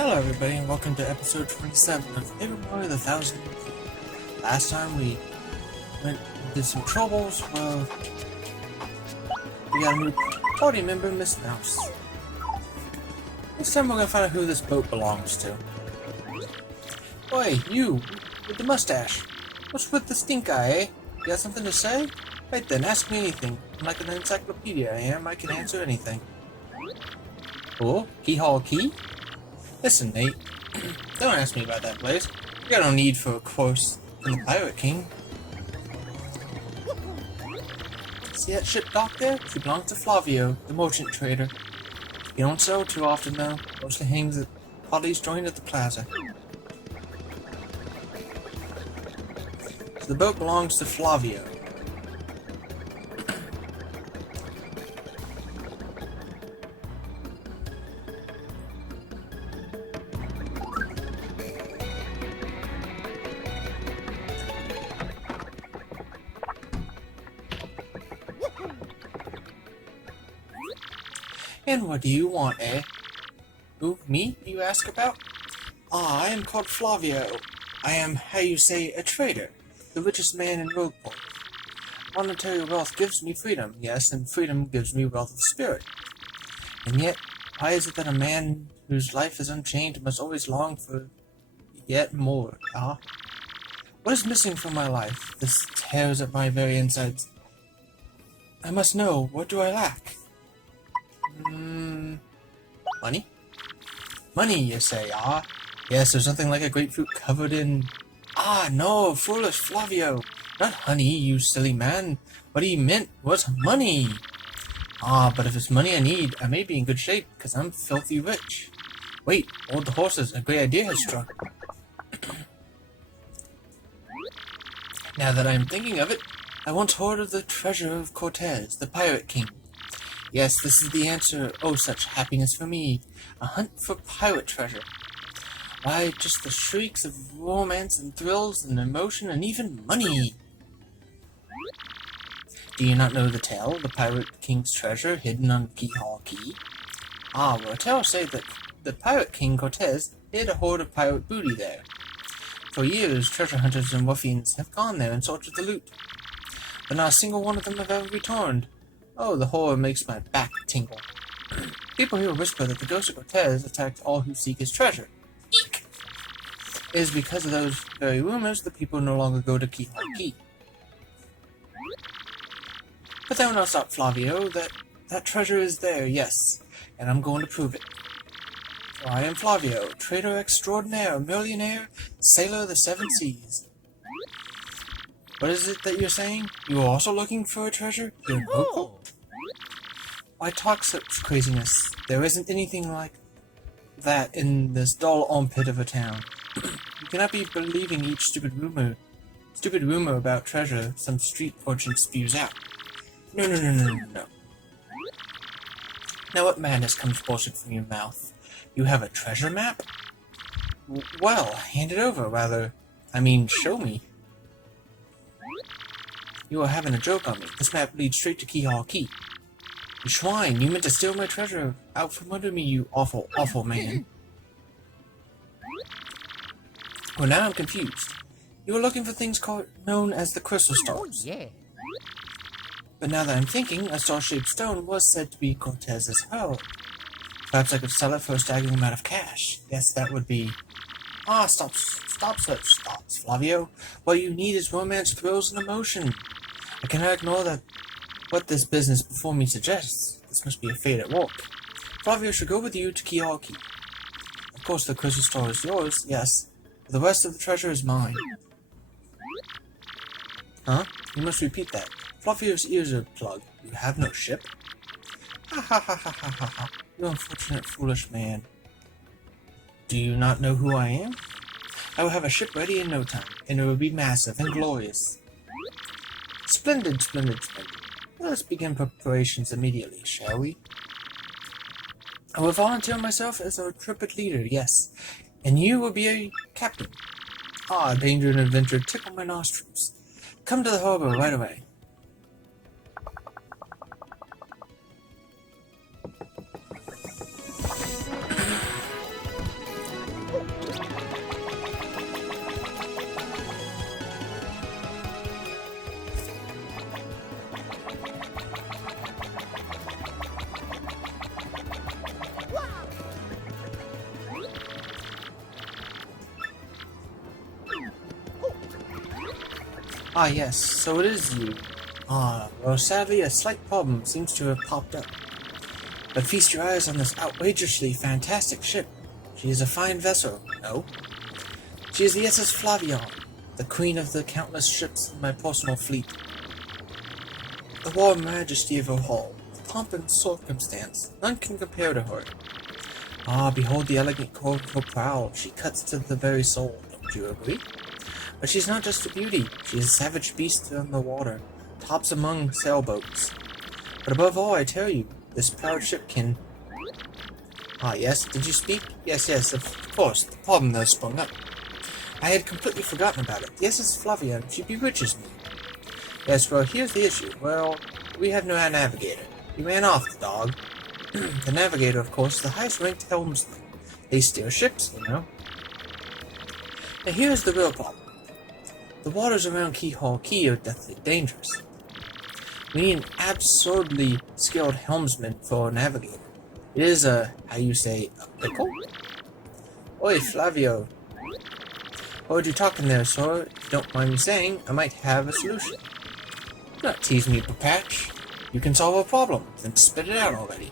Hello everybody and welcome to episode 27 of Evermore the Thousand. Last time we went into some troubles. Well, we got a new party member, Miss Mouse. This time we're gonna find out who this boat belongs to. Oi, you with the mustache. What's with the stink eye, eh? You got something to say? Right then, ask me anything. I'm like an encyclopedia, I can answer anything. Oh, keyhole key? Listen, Nate, don't ask me about that place. You got no need for a course in the Pirate King. See that ship docked there? She belongs to Flavio, the merchant trader. He don't sail too often though, mostly hangs at parties joined at the plaza. So the boat belongs to Flavio. And what do you want, eh? Who, me, you ask about? Ah, I am called Flavio. I am, how you say, a trader, the richest man in Rogueport. Monetary wealth gives me freedom, yes, and freedom gives me wealth of spirit. And yet, why is it that a man whose life is unchained must always long for yet more, ah? What is missing from my life? This tears at my very insides. I must know, what do I lack? Money? Money, you say, ah? Yes, there's nothing like a grapefruit covered in... Ah, no, foolish Flavio! Not honey, you silly man. What he meant was money! Ah, but if it's money I need, I may be in good shape, because I'm filthy rich. Wait, hold the horses, a great idea has struck. Now that I am thinking of it, I once heard of the treasure of Cortez, the Pirate King. Yes, this is the answer. Oh, such happiness for me. A hunt for pirate treasure. Why, just the shrieks of romance and thrills and emotion and even money. Do you not know the tale, the Pirate King's treasure hidden on Keyhole Key? Ah, well, tales say that the Pirate King Cortez hid a hoard of pirate booty there. For years, treasure hunters and ruffians have gone there in search of the loot, but not a single one of them have ever returned. Oh, the horror makes my back tingle. People here whisper that the ghost of Cortez attacked all who seek his treasure. Eek! It is because of those very rumors that people no longer go to Keyhole Key. But that will not stop Flavio. That treasure is there, yes, and I'm going to prove it. For I am Flavio, trader extraordinaire, millionaire, sailor of the seven seas. What is it that you're saying? You are also looking for a treasure? You're local? Why talk such craziness? There isn't anything like that in this dull armpit of a town. You cannot be believing each stupid rumor about treasure some street urchin spews out. No. Now what madness comes bullshit from your mouth? You have a treasure map? Well, hand it over, rather. I mean, show me. You are having a joke on me. This map leads straight to Keyhole Key. You swine, you meant to steal my treasure out from under me, you awful, awful man. Well, now I'm confused. You were looking for things known as the crystal stars. Oh, yeah. But now that I'm thinking, a star-shaped stone was said to be Cortez's pearl. Perhaps I could sell it for a staggering amount of cash. Yes, that would be... Ah, stop such thoughts, Flavio. What you need is romance, thrills, and emotion. I cannot ignore what this business before me suggests. This must be a fated walk. Flavio should go with you to Keyhole Key. Of course, the crystal star is yours, yes, but the rest of the treasure is mine. Huh? You must repeat that. Flavio's ears are plugged. You have no ship? Ha ha ha ha ha ha ha. You unfortunate foolish man. Do you not know who I am? I will have a ship ready in no time, and it will be massive and glorious. Splendid. Let us begin preparations immediately, shall we? I will volunteer myself as a intrepid leader, yes, and you will be a captain. Ah, danger and adventure tickle my nostrils. Come to the harbor right away. Ah, yes, so it is you. Ah, well, sadly, a slight problem seems to have popped up. But feast your eyes on this outrageously fantastic ship. She is a fine vessel, no? She is the SS Flavion, the queen of the countless ships in my personal fleet. The royal majesty of her hull, the pomp and circumstance, none can compare to her. Ah, behold the elegant curve of her prow, she cuts to the very soul, don't you agree? But she's not just a beauty, she is a savage beast on the water, tops among sailboats. But above all, I tell you, this proud ship can... Ah, yes, did you speak? Yes, of course, the problem has sprung up. I had completely forgotten about it. The SS Flavian, she bewitches me. Yes, well, here's the issue. Well, we have no navigator. He ran off, the dog. The navigator, of course, is the highest-ranked helmsman. They steer ships, you know. Now, here's the real problem. The waters around Keyhole Key are deathly dangerous. We need an absurdly skilled helmsman for a navigator. It is a, how you say, a pickle? Oi, Flavio. What are you talking there, sir? If you don't mind me saying, I might have a solution. Do not tease me, Patch. You can solve a problem, then spit it out already.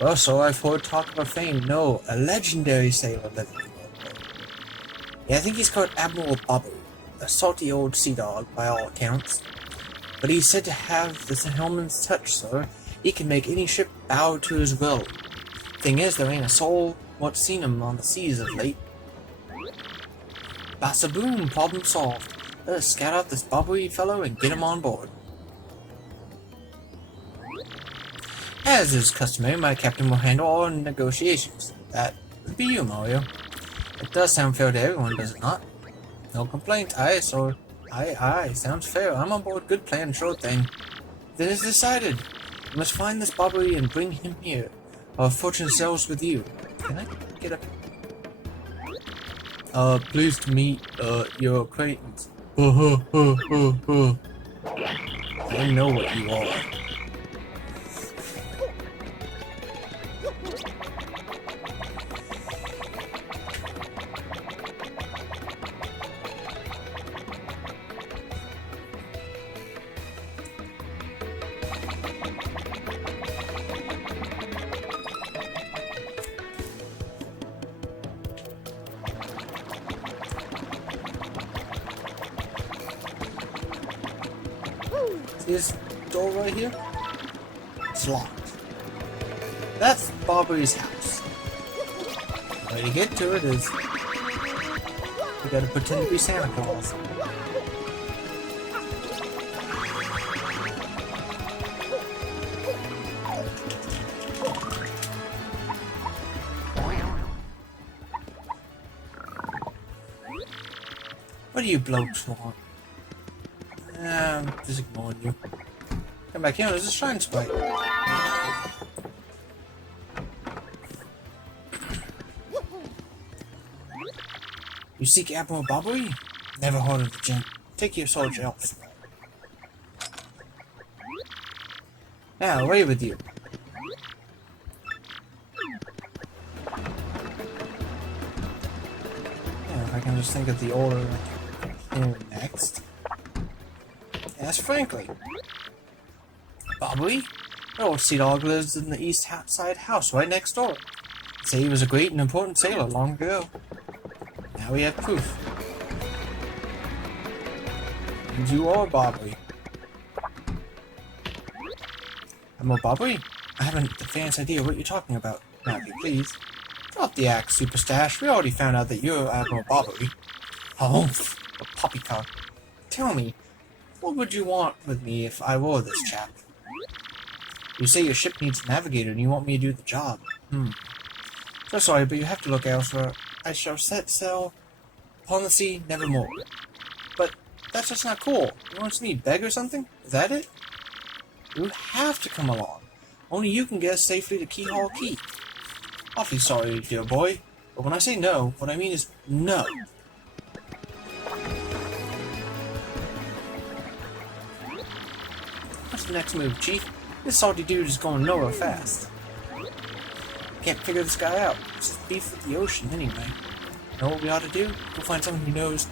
Well, so I've heard talk of a famed, a legendary sailor living in the world. Yeah, I think he's called Admiral Bobbery, a salty old sea dog by all accounts. But he's said to have the helmsman's touch, sir. He can make any ship bow to his will. Thing is, there ain't a soul what's seen him on the seas of late. Bassa-boom, problem solved. Let us scout out this Bobbery fellow and get him on board. As is customary, my captain will handle all negotiations. That would be you, Mario. It does sound fair to everyone, does it not? No complaints, aye, sir. Aye, sounds fair. I'm on board. Good plan, sure thing. Then it's decided. We must find this Bobbery and bring him here. Our fortune sails with you. Can I get up? Pleased to meet, your acquaintance. I know what you are. See this door right here? It's locked. That's Bobbery's house. The way to get to it is you gotta pretend to be Santa Claus. What do you blokes want? I'm just ignoring you. Come back here, there's a shrine sprite. You seek Admiral Bobbery? Never heard of the gent. Take your soldier elf. Now, away with you. Yeah, if I can just think of the order here next. Ask frankly. Bobbery? The old sea dog lives in the east side house right next door. They say he was a great and important sailor long ago. Now we have proof. And you are Bobbery. Admiral Bobbery? I haven't the faintest idea what you're talking about. Now, if you please. Drop the axe, Superstash. We already found out that you're Admiral Bobbery. Humph! A poppycock. Tell me, what would you want with me if I were this chap? You say your ship needs a navigator and you want me to do the job. So sorry, but you have to look elsewhere. I shall set sail upon the sea nevermore. But that's just not cool. You want to see me beg or something? Is that it? You have to come along. Only you can get us safely to Keyhole Key. Awfully sorry, dear boy. But when I say no, what I mean is no. What's the next move, Chief? This salty dude is going nowhere fast. Can't figure this guy out. It's just beef with the ocean, anyway. Know what we ought to do? Go find someone who knows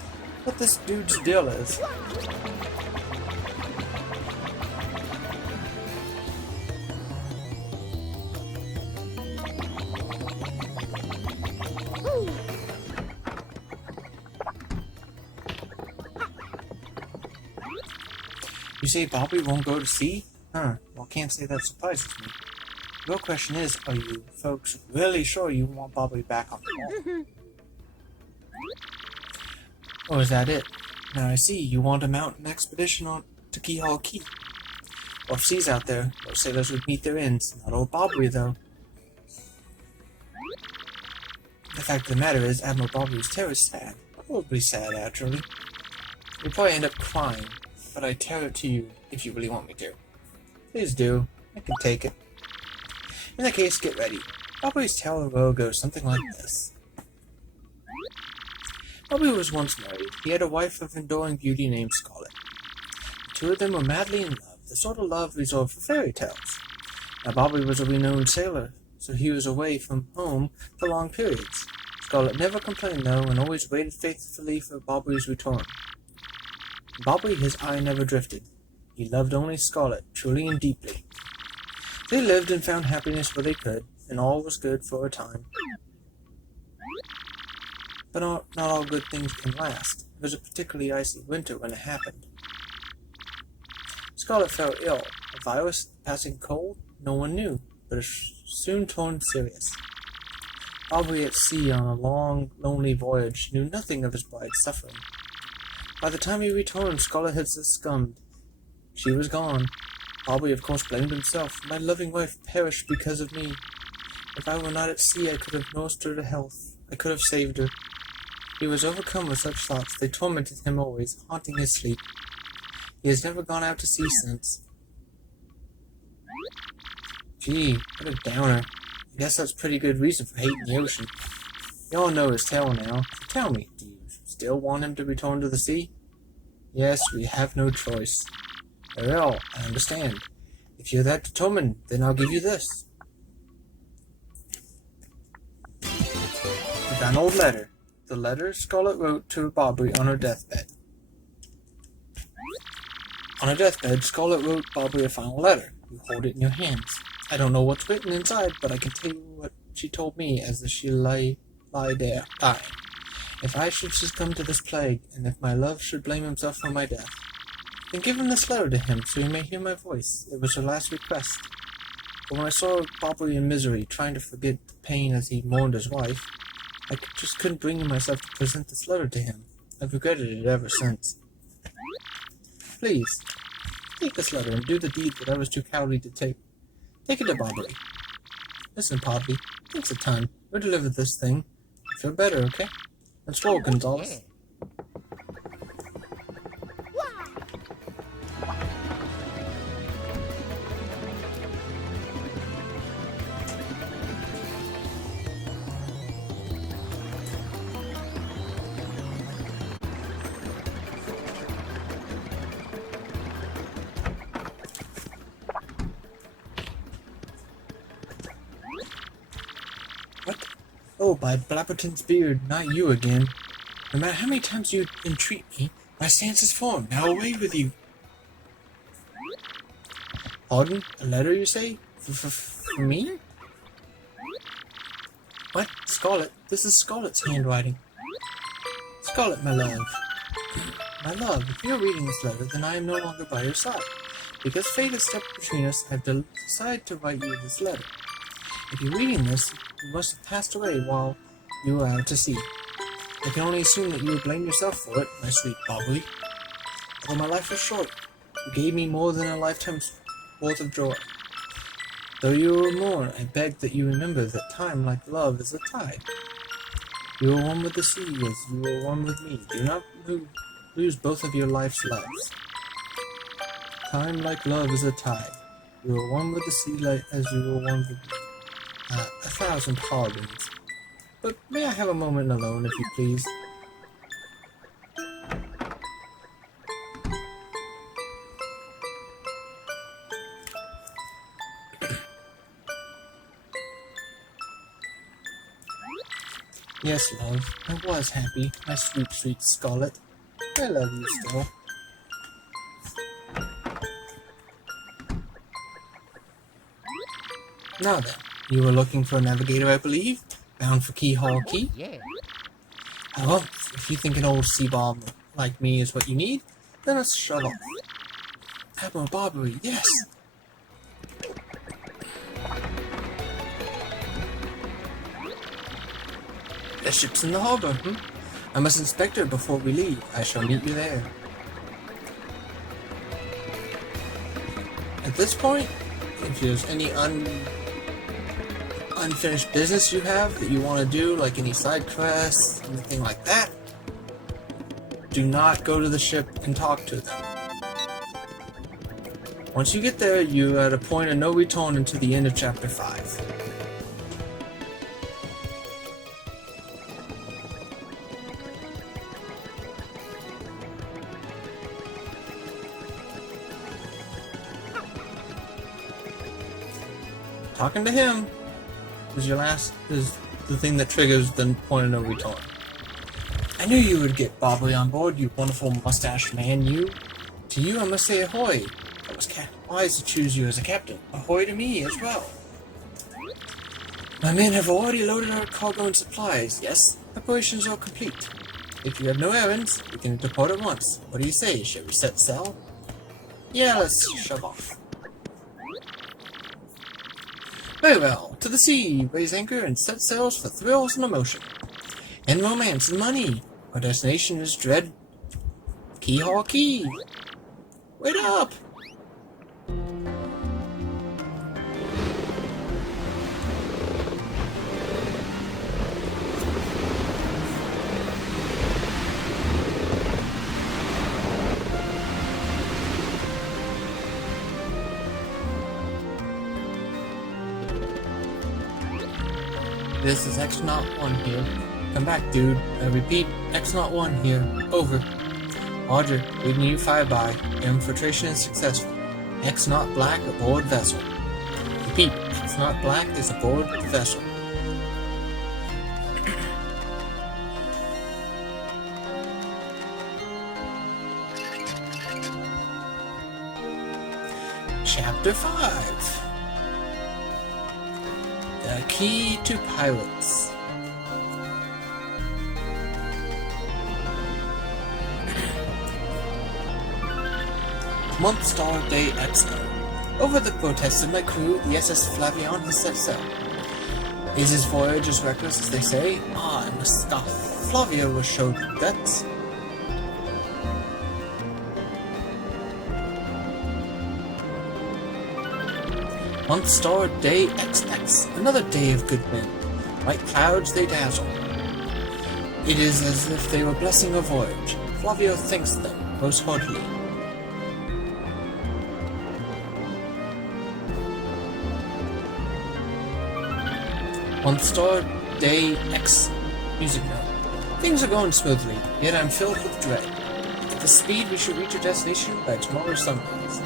what this dude's deal is. You say Bobbery won't go to sea? Huh, well, can't say that surprises me. The real question is, are you folks really sure you want Bobbery back on the wall? Or is that it? Now I see, you want to mount an expedition on to Keyhole Key. Rough seas out there, those sailors would meet their ends. Not old Bobbery, though. The fact of the matter is, Admiral Bobbery's tale is sad. Probably sad, actually. You'll probably end up crying, but I tell it to you if you really want me to. Please do. I can take it. In that case, get ready. Bobbery's tale of woe goes something like this. Bobbery was once married. He had a wife of enduring beauty named Scarlet. The two of them were madly in love, the sort of love reserved for fairy tales. Now Bobbery was a renowned sailor, so he was away from home for long periods. Scarlet never complained, though, and always waited faithfully for Bobbery's return. Bobbery, his eye never drifted. He loved only Scarlet, truly and deeply. They lived and found happiness where they could, and all was good for a time. But not all good things can last. It was a particularly icy winter when it happened. Scarlet fell ill. A virus, passing cold? No one knew, but it soon turned serious. Bobbery at sea on a long, lonely voyage knew nothing of his bride's suffering. By the time he returned, Scarlet had succumbed. She was gone. Bobbery, of course, blamed himself. My loving wife perished because of me. If I were not at sea, I could have nursed her to health. I could have saved her. He was overcome with such thoughts. They tormented him always, haunting his sleep. He has never gone out to sea since. Gee, what a downer. I guess that's pretty good reason for hating the ocean. You all know his tale now. So tell me, do you still want him to return to the sea? Yes, we have no choice. Very well, I understand. If you're that determined, then I'll give you this. We got an old letter. The letter Scarlet wrote to Bobbery on her deathbed. On her deathbed, Scarlet wrote Bobbery a final letter. You hold it in your hands. I don't know what's written inside, but I can tell you what she told me as she lay there, dying. If I should succumb to this plague, and if my love should blame himself for my death, then give him this letter to him, so he may hear my voice. It was her last request. But when I saw Bobbery in misery, trying to forget the pain as he mourned his wife, I just couldn't bring myself to present this letter to him. I've regretted it ever since. Please, take this letter and do the deed that I was too cowardly to take. Take it to Bobbery. Listen, Poppy, thanks a ton. We'll deliver this thing. Feel better, okay? Let's roll, Gonzalez. What? Oh, by Blabberton's beard, not you again. No matter how many times you entreat me, my stance is firm. Now away with you. Pardon? A letter, you say? For me? What? Scarlet? This is Scarlet's handwriting. Scarlet, my love. My love, if you're reading this letter, then I am no longer by your side. Because fate has stepped between us, I've decided to write you this letter. If you're reading this, you must have passed away while you were out to sea. I can only assume that you would blame yourself for it, my sweet Bobbery. Although my life was short, you gave me more than a lifetime's worth of joy. Though you will mourn, I beg that you remember that time, like love, is a tide. You are one with the sea as you are one with me. Do not lose both of your life's loves. Time, like love, is a tide. You are one with the sea like as you are one with me. 1,000 pardons. But may I have a moment alone, if you please? Yes, love, I was happy, my sweet, sweet Scarlet. I love you still. Now then, you were looking for a navigator, I believe? Bound for Keyhole Key? Yeah. Well, if you think an old sea bomb like me is what you need, then let's shove off. Admiral Bobbery, yes! The ship's in the harbor, I must inspect her before we leave. I shall meet you there. At this point, if there's any unfinished business you have that you want to do, like any side quests, anything like that, do not go to the ship and talk to them. Once you get there, you're at a point of no return until the end of Chapter 5. Talking to him is the thing that triggers the point of no return. I knew you would get Bobbery on board, you wonderful mustached man, you. To you I must say ahoy. It was wise to choose you as a captain. Ahoy to me as well. My men have already loaded our cargo and supplies. Yes, preparations are complete. If you have no errands, we can depart at once. What do you say? Shall we set sail? Yeah, let's shove off. Very well. To the sea, raise anchor, and set sails for thrills and emotion. And romance and money. Our destination is Dread Keyhole Key. Wait up! This is X-Naught 1 here. Come back, dude. I repeat, X-Naught 1 here. Over. Roger. Reading you flyby. Infiltration is successful. X-Naught Black aboard vessel. Repeat, X-Naught Black is aboard the vessel. Chapter 5. The Key to Pirates. Month Star Day Expo. Over the protest of my crew, the SS Flavion has set sail. Is his voyage as reckless as they say? Ah, I must scoff. Flavio was showed guts. Month Star Day XX. Another day of good men. White clouds they dazzle. It is as if they were blessing a voyage. Flavio thanks them most heartily. Month Star Day X music note. Things are going smoothly, yet I'm filled with dread. At the speed, we should reach our destination by tomorrow's sunrise.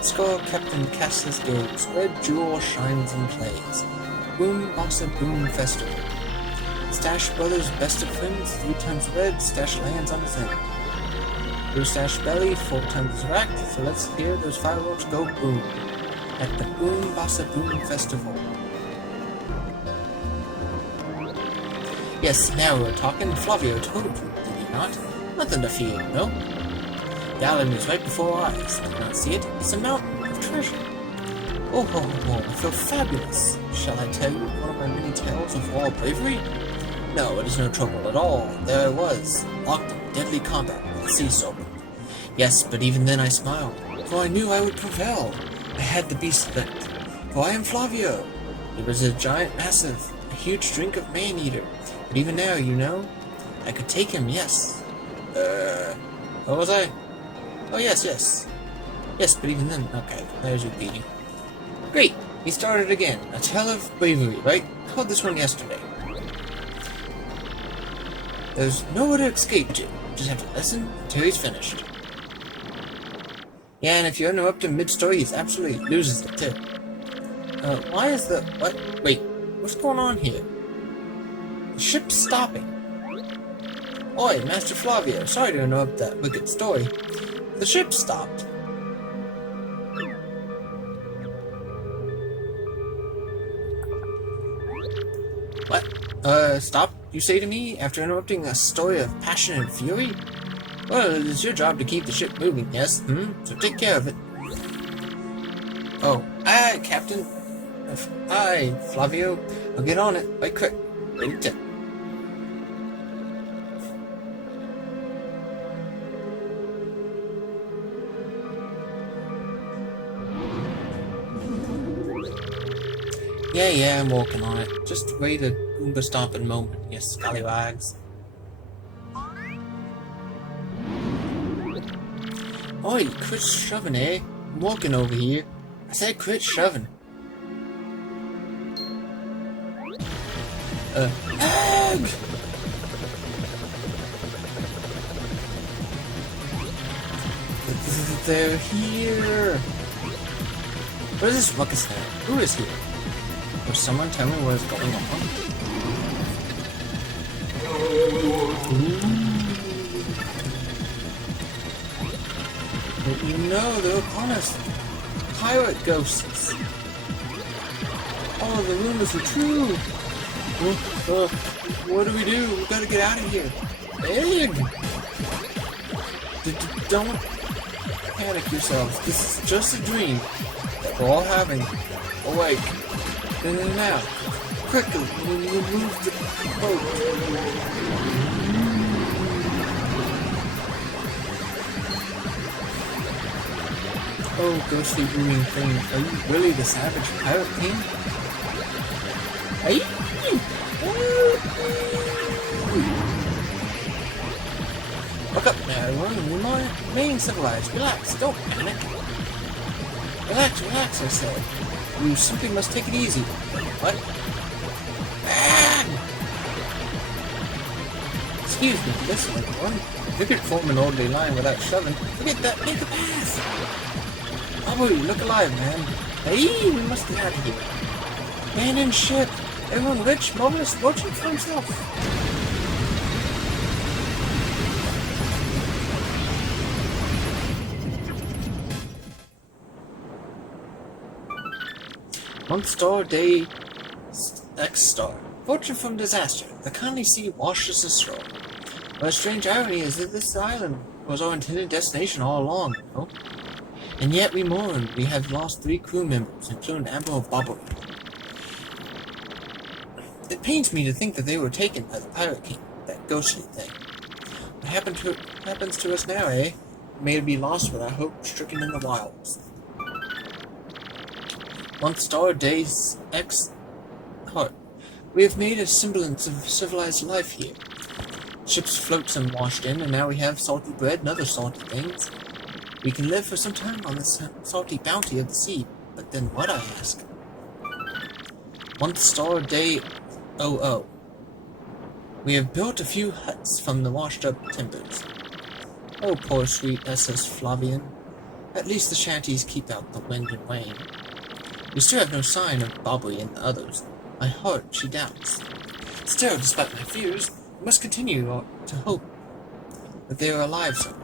Score Captain Cassius Gills, Red Jewel shines and plays. Boom Bossa Boom Festival. Stash Brothers best of friends, 3 times red, Stash lands on his end. Blue Stash Belly, 4 times racked, so let's hear those fireworks go boom. At the Boom Bossa Boom Festival. Yes, now we're talking. Flavio told you, did he not? Nothing to fear, no? The island is right before our eyes. Do you not see it? It's a mountain of treasure. Oh, ho, ho, ho, I feel fabulous. Shall I tell you one of my many tales of war bravery? No, it is no trouble at all. There I was, locked in deadly combat with the sea serpent. Yes, but even then I smiled, for I knew I would prevail. I had the beast licked, for I am Flavio. He was a giant massive, a huge drink of man-eater. But even now, you know, I could take him, yes. What was I? Oh, yes. Yes, but even then, okay, there's your beating. Great, he started again. A tale of bravery, right? I called this one yesterday. There's nowhere to escape to. Just have to listen until he's finished. Yeah, and if you interrupt him mid-story, he absolutely loses it, too. Why is the... what? Wait, what's going on here? The ship's stopping. Oi, Master Flavio, sorry to interrupt that wicked story. The ship stopped. What? Stop, you say to me, after interrupting a story of passion and fury? Well, it's your job to keep the ship moving, yes? So take care of it. Oh, aye, Captain. Aye, Flavio. I'll get on it, right quick. Ready to... Yeah, I'm working on it. Just wait a Goomba stomping moment, you scallywags. Oi, quit shoving, eh? I'm walking over here. I said quit shoving. Egg! They're here! What is this ruckus there? Who is here? Will someone tell me what is going on? No, they're upon us. Pirate ghosts. Oh, the rumors are true. What do? We gotta get out of here. Egg! Don't panic yourselves. This is just a dream that we're all having. Awake. Now, quickly, remove the boat. Oh, ghostly booming thing, are you really the savage pirate king? Hey! Look up now, everyone. Remain civilized. Relax, don't panic. Relax, I said. You simply must take it easy. What? Excuse me, listen, everyone. You could form an orderly line without shoving. Forget that, make a path! Bobbery, look alive, man. Hey, we must get out of here. Abandoned ship. Everyone rich, mobilist, watching for himself. Month star, day X star. Fortune from disaster. The kindly sea washes us ashore. But a strange irony is that this island was our intended destination all along, you know? And yet we mourn. We have lost 3 crew members, including Admiral Bobbery. It pains me to think that they were taken by the Pirate King, that ghostly thing. What happens to us now, eh? May it be lost without hope, stricken in the wilds. Month star, days X heart. We have made a semblance of civilized life here. Ships flotsam washed in, and now we have salty bread and other salty things. We can live for some time on this salty bounty of the sea, but then what, I ask? Month star, day 00. We have built a few huts from the washed-up timbers. Oh, poor sweet SS Flavian. At least the shanties keep out the wind and rain. We still have no sign of Bobbery and the others. My heart, she doubts. Still, despite my fears, we must continue to hope that they are alive somewhere.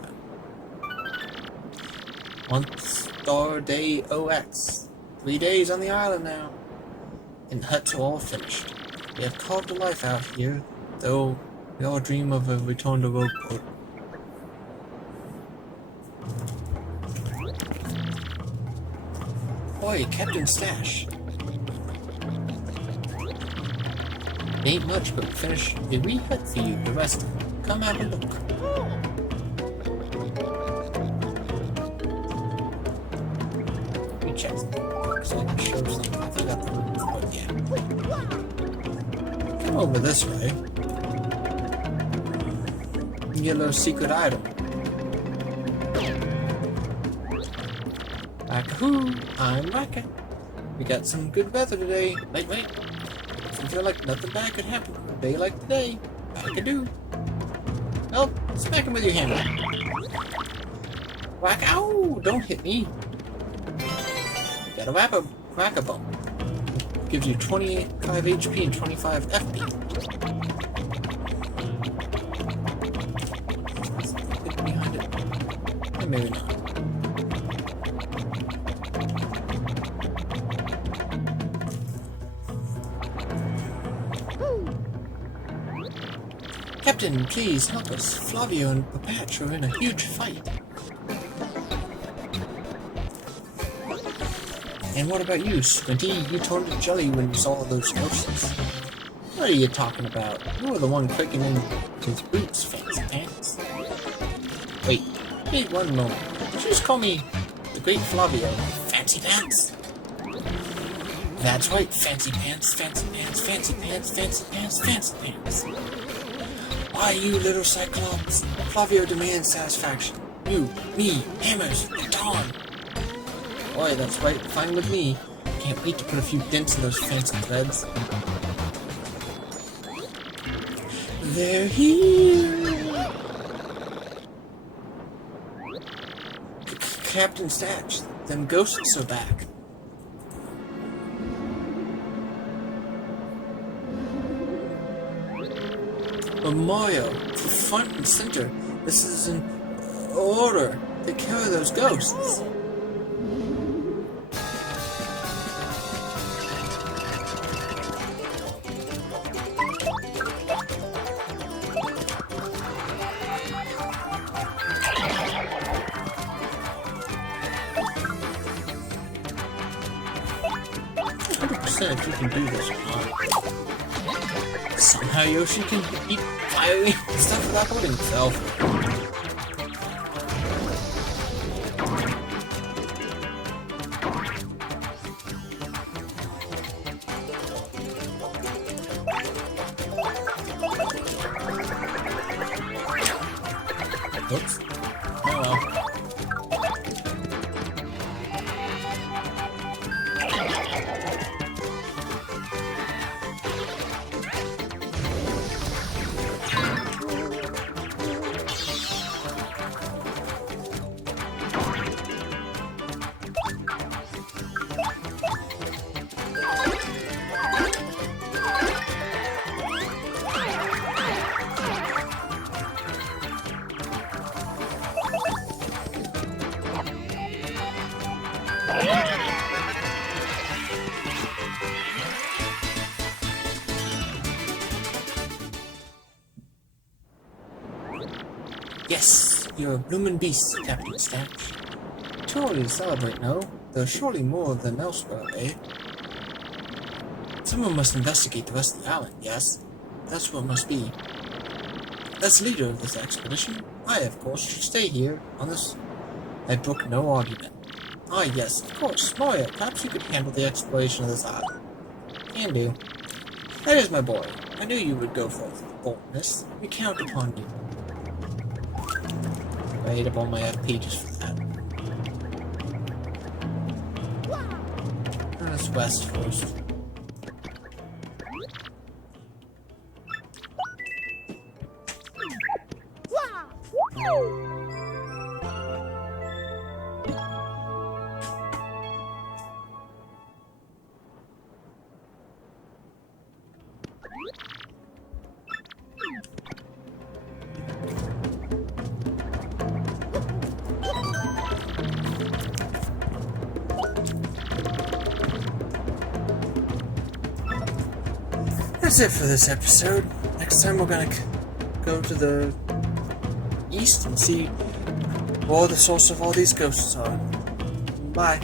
Month star, day OX. 3 days on the island now. And the huts are all finished. We have carved a life out here, though we all dream of a return to rowboat. Oi, Captain Stash. It ain't much, but we finished a wee hut for you to rest in. Come have a look. Let me check something, so I can show something. I think that's the yeah. Come over this way. You get a little secret item. Whack-a-hoo, I'm Wacka. We got some good weather today. Wait. Doesn't feel like nothing bad could happen. A day like today, Whack-a-doo. Well, smack him with your hammer. Whack-ow! Don't hit me. Got a whack-a-bump. gives you 25 HP and 25 FP. Hidden behind it. And maybe not. Captain, please help us. Flavio and Papatch are in a huge fight. And what about you, Squinty? You turned to jelly when you saw those ghosts. What are you talking about? You were the one clicking in his boots, Fancy Pants. Wait 1 moment. Did you just call me the Great Flavio, Fancy Pants? That's right, Fancy Pants, Fancy Pants, Fancy Pants, Fancy Pants, Fancy Pants. Why, you little Cyclops? Flavio demands satisfaction. You, me, Hammers, and Dawn. Boy, that's right, fine with me. Can't wait to put a few dents in those fancy threads. They're here! Captain Statch, them ghosts are back. But Mario, front and center, this is an order. Take care of those ghosts. 100% if you can do this or not. Somehow Yoshi can eat firing stuff without hurting himself. Oops. Oh well. Yes, you're a bloomin' beast, Captain Statch. Totally celebrate, no? There's surely more than elsewhere, eh? Someone must investigate the rest of the island, yes? That's what it must be. As leader of this expedition, I, of course, should stay here on this. I brook no argument. Ah, yes, of course. Mario, perhaps you could handle the exploration of this island. Can do. That is my boy. I knew you would go forth with boldness. We count upon you. I ate up all my FP just for that. Let's west first. That's it for this episode. Next time we're gonna go to the east and see where the source of all these ghosts are. Bye.